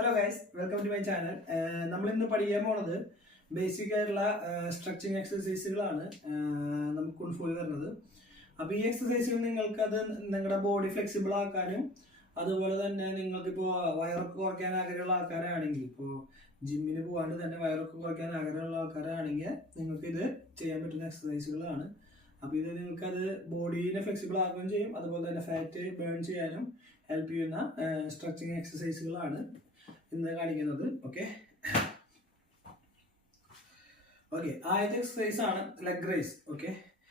Hello guys, welcome to my channel. നമ്മൾ ഇന്ന് പഠിക്കാൻ പോണത് ബേസിക് ആയിട്ടുള്ള സ്ട്രെച്ചിങ് എക്സസൈസുകളാണ് നമുക്ക് കുൻഫുവിൽ വരുന്നത്. അപ്പോൾ ഈ എക്സസൈസുകൾ നിങ്ങൾക്കത് നിങ്ങളുടെ ബോഡി ഫ്ലെക്സിബിൾ ആക്കാനും അതുപോലെ തന്നെ നിങ്ങൾക്കിപ്പോൾ വയറൊക്കെ കുറയ്ക്കാൻ ആഗ്രഹമുള്ള ആൾക്കാരാണെങ്കിൽ, ഇപ്പോൾ ജിമ്മിന് പോകാണ്ട് തന്നെ വയറൊക്കെ കുറയ്ക്കാൻ ആഗ്രഹമുള്ള ആൾക്കാരാണെങ്കിൽ നിങ്ങൾക്കിത് ചെയ്യാൻ പറ്റുന്ന എക്സസൈസുകളാണ്. അപ്പോൾ ഇത് നിങ്ങൾക്കത് ബോഡീനെ ഫ്ലെക്സിബിൾ ആക്കുകയും ചെയ്യും, അതുപോലെ തന്നെ ഫാറ്റ് ബേൺ ചെയ്യാനും ഹെൽപ്പ് ചെയ്യുന്ന സ്ട്രെച്ചിങ് എക്സസൈസുകളാണ് ഇന്ന് കാണിക്കുന്നത്. ഓക്കെ, ആദ്യത്തെ എക്സസൈസ് ആണ് ലെഗ് റൈസ്. ഓക്കെ,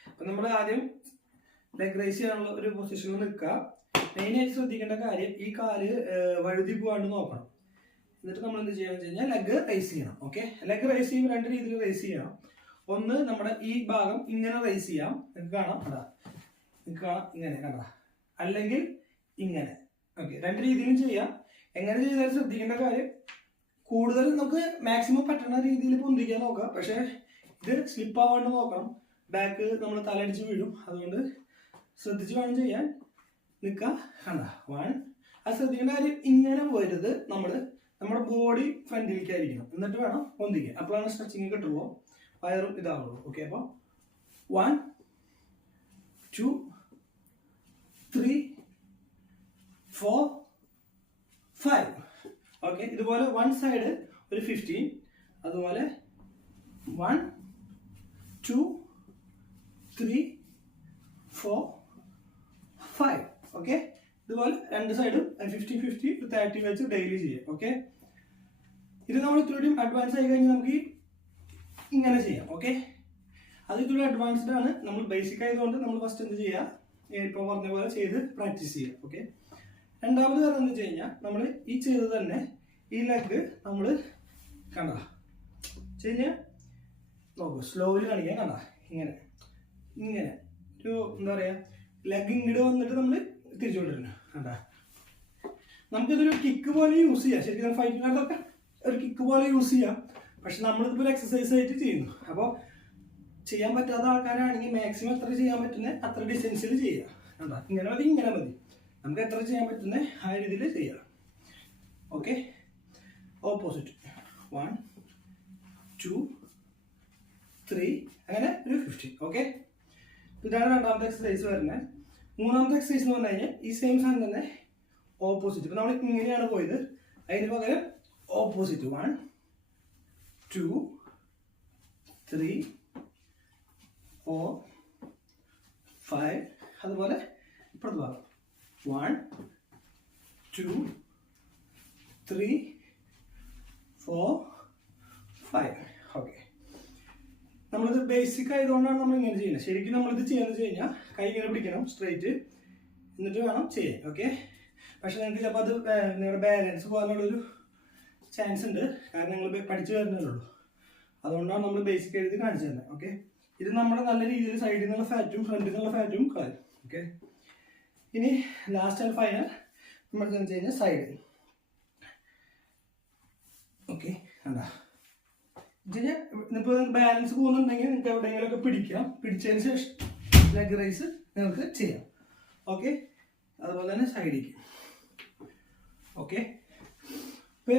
അപ്പം നമ്മൾ ആദ്യം ലെഗ് റൈസ് ചെയ്യാനുള്ള ഒരു പൊസിഷനിൽ നിൽക്കുക. മെയിനായിട്ട് ശ്രദ്ധിക്കേണ്ട കാര്യം, ഈ കാല് വഴുതി പോകാണ്ട് നോക്കണം. എന്നിട്ട് നമ്മൾ എന്ത് ചെയ്യാന്ന് വെച്ച് കഴിഞ്ഞാൽ ലെഗ് റൈസ് ചെയ്യണം. ഓക്കെ, ലെഗ് റൈസ് ചെയ്യുമ്പോൾ രണ്ട് രീതിയിൽ റൈസ് ചെയ്യണം. ഒന്ന്, നമ്മുടെ ഈ ഭാഗം ഇങ്ങനെ റൈസ് ചെയ്യാം, നിങ്ങൾക്ക് കാണാം, ഇങ്ങനെ കണ്ടാ, അല്ലെങ്കിൽ ഇങ്ങനെ. ഓക്കെ, രണ്ട് രീതിയിലും ചെയ്യാം. എങ്ങനെ ചെയ്താലും ശ്രദ്ധിക്കേണ്ട കാര്യം, കൂടുതൽ നമുക്ക് മാക്സിമം പറ്റുന്ന രീതിയിൽ പൊന്തിക്കാൻ നോക്കാം. പക്ഷെ ഇത് സ്ലിപ്പ് ആവാണ്ട് നോക്കണം. ബാക്ക് നമ്മൾ തലടിച്ച് വീഴും. അതുകൊണ്ട് ശ്രദ്ധിച്ച് വേണം ചെയ്യാൻ. നിൽക്കുക, കണ്ട, വൺ. അത് ശ്രദ്ധിക്കേണ്ട കാര്യം, ഇങ്ങനെ പോരുത്. നമ്മുടെ ബോഡി ഫ്രണ്ടിലേക്കായിരിക്കണം. എന്നിട്ട് വേണം പൊന്തിക്കാൻ. അപ്പോഴാണ് സ്ട്രെച്ചിങ് കിട്ടുള്ളൂ, വയറും ഇതാവുള്ളൂ. ഓക്കെ, അപ്പോൾ 1 2 3 4 5. ഓക്കെ, ഇതുപോലെ വൺ സൈഡ് ഒരു 15, അതുപോലെ 1 2 3 4 5. ഓക്കെ, ഇതുപോലെ രണ്ട് സൈഡും 50 30 വെച്ച് ഡെയിലി ചെയ്യാം. ഓക്കെ, ഇത് നമ്മൾ ഇത്രയും അഡ്വാൻസ് ആയി കഴിഞ്ഞാൽ നമുക്ക് ഇങ്ങനെ ചെയ്യാം. ഓക്കെ, അത് ഇത്രയും അഡ്വാൻസ്ഡ് ആണ്. നമ്മൾ ബേസിക് ആയതുകൊണ്ട് നമ്മൾ ഫസ്റ്റ് എന്ത് ചെയ്യുക, ഇപ്പോൾ പറഞ്ഞ പോലെ ചെയ്ത് പ്രാക്ടീസ് ചെയ്യുക. ഓക്കെ, രണ്ടാമത് കാരണം എന്താ വെച്ച് കഴിഞ്ഞാൽ, നമ്മൾ ഈ ചെയ്ത് തന്നെ ഈ ലെഗ് നമ്മൾ കണ്ട കഴിഞ്ഞാൽ നോക്കൂ, സ്ലോയിൽ കാണിക്കാൻ. കണ്ട, ഇങ്ങനെ ഇങ്ങനെ ഒരു എന്താ പറയുക, ലെഗ് ഇങ്ങോട്ട് വന്നിട്ട് നമ്മൾ തിരിച്ചുകൊണ്ടിരുന്നു. കണ്ട, നമുക്കിതൊരു കിക്ക് പോലെ യൂസ് ചെയ്യാം. ശരിക്കും ഫൈറ്റിനകത്തൊക്കെ ഒരു കിക്ക് പോലെ യൂസ് ചെയ്യാം. പക്ഷെ നമ്മളിതിപ്പോൾ ഒരു എക്സസൈസ് ആയിട്ട് ചെയ്യുന്നു. അപ്പോൾ ചെയ്യാൻ പറ്റാത്ത ആൾക്കാരാണെങ്കിൽ മാക്സിമം എത്ര ചെയ്യാൻ പറ്റുന്നത് അത്ര ഡിസ്റ്റൻസിൽ ചെയ്യുക. കണ്ട, ഇങ്ങനെ മതി, ഇങ്ങനെ മതി. നമുക്ക് എത്ര ചെയ്യാൻ പറ്റുന്നത് ആ രീതിയിൽ ചെയ്യാം. ഓക്കെ, ഓപ്പോസിറ്റ് 1 2 3 അങ്ങനെ ഒരു 15. ഓക്കെ, ഇതാണ് രണ്ടാമത്തെ എക്സസൈസ് വരുന്നത്. മൂന്നാമത്തെ എക്സസൈസ് എന്ന് പറഞ്ഞു കഴിഞ്ഞാൽ ഈ സെയിം സാധനം തന്നെ ഓപ്പോസിറ്റ്. ഇപ്പം നമ്മൾ ഇങ്ങനെയാണ് പോയത്, അതിന് പകരം ഓപ്പോസിറ്റ് 1 2 3 4 5. അതുപോലെ ഇപ്പുറത്ത് ഭാഗം 1 2 3 4 5. ഓക്കെ, നമ്മളിത് ബേസിക് ആയതുകൊണ്ടാണ് നമ്മൾ ഇങ്ങനെ ചെയ്യുന്നത്. ശരിക്കും നമ്മളിത് ചെയ്യാന്ന് വെച്ച് കഴിഞ്ഞാൽ കൈ ഇങ്ങനെ പിടിക്കണം സ്ട്രെയിറ്റ്, എന്നിട്ട് വേണം ചെയ്യാൻ. ഓക്കെ, പക്ഷെ നിങ്ങൾക്ക് ചിലപ്പോൾ അത് നിങ്ങളുടെ ബാലൻസ് പോകാനുള്ളൊരു ചാൻസ് ഉണ്ട്. കാരണം നിങ്ങൾ പഠിച്ചു വരുന്നതേ അതുകൊണ്ടാണ് നമ്മൾ ബേസിക് ആയിട്ട് കാണിച്ചു തരുന്നത്. ഓക്കെ, ഇത് നമ്മുടെ നല്ല രീതിയിൽ സൈഡിൽ നിന്നുള്ള ഫാറ്റും ഫ്രണ്ടിൽ നിന്നുള്ള ഫാറ്റും കളയും. ഓക്കെ, ഇനി ലാസ്റ്റ് ആൻഡ് ഫൈനൽ നമ്മൾ വെച്ച് കഴിഞ്ഞാൽ സൈഡ്. ഓക്കെ, കണ്ടാ, ഇപ്പോൾ ബാലൻസ് പോകുന്നുണ്ടെങ്കിൽ നിങ്ങൾക്ക് എവിടെയെങ്കിലുമൊക്കെ പിടിക്കാം. പിടിച്ചതിന് ശേഷം ലെഗ് റൈസ് നിങ്ങൾക്ക് ചെയ്യാം. ഓക്കെ, അതുപോലെ തന്നെ സൈഡിലേക്ക്. ഓക്കെ, ഇപ്പം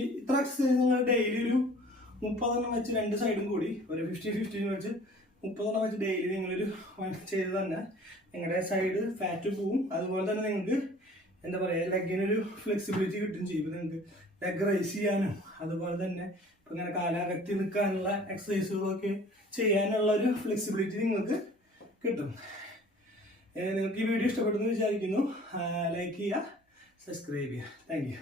ഇത്ര എക്സസൈസ് നിങ്ങൾ ഡെയിലി ഒരു 30 വെച്ച് രണ്ട് സൈഡും കൂടി ഒരു 50 വെച്ച് 30 വെച്ച് ഡെയിലി നിങ്ങളൊരു ചെയ്ത് തന്നെ നിങ്ങളുടെ സൈഡ് ഫാറ്റ് പോവും. അതുപോലെ തന്നെ നിങ്ങൾക്ക് എന്താ പറയുക, ലെഗിനൊരു ഫ്ലെക്സിബിലിറ്റി കിട്ടും ചെയ്യും. ഇപ്പം നിങ്ങൾക്ക് ലെഗ് റൈസ് ചെയ്യാനും അതുപോലെ തന്നെ ഇപ്പം ഇങ്ങനെ കാലകത്തി നിൽക്കാനുള്ള എക്സസൈസുകളൊക്കെ ചെയ്യാനുള്ള ഒരു ഫ്ലെക്സിബിലിറ്റി നിങ്ങൾക്ക് കിട്ടും. നിങ്ങൾക്ക് ഈ വീഡിയോ ഇഷ്ടപ്പെട്ടെന്ന് വിചാരിക്കുന്നു. ലൈക്ക് ചെയ്യുക, സബ്സ്ക്രൈബ് ചെയ്യുക. Thank you.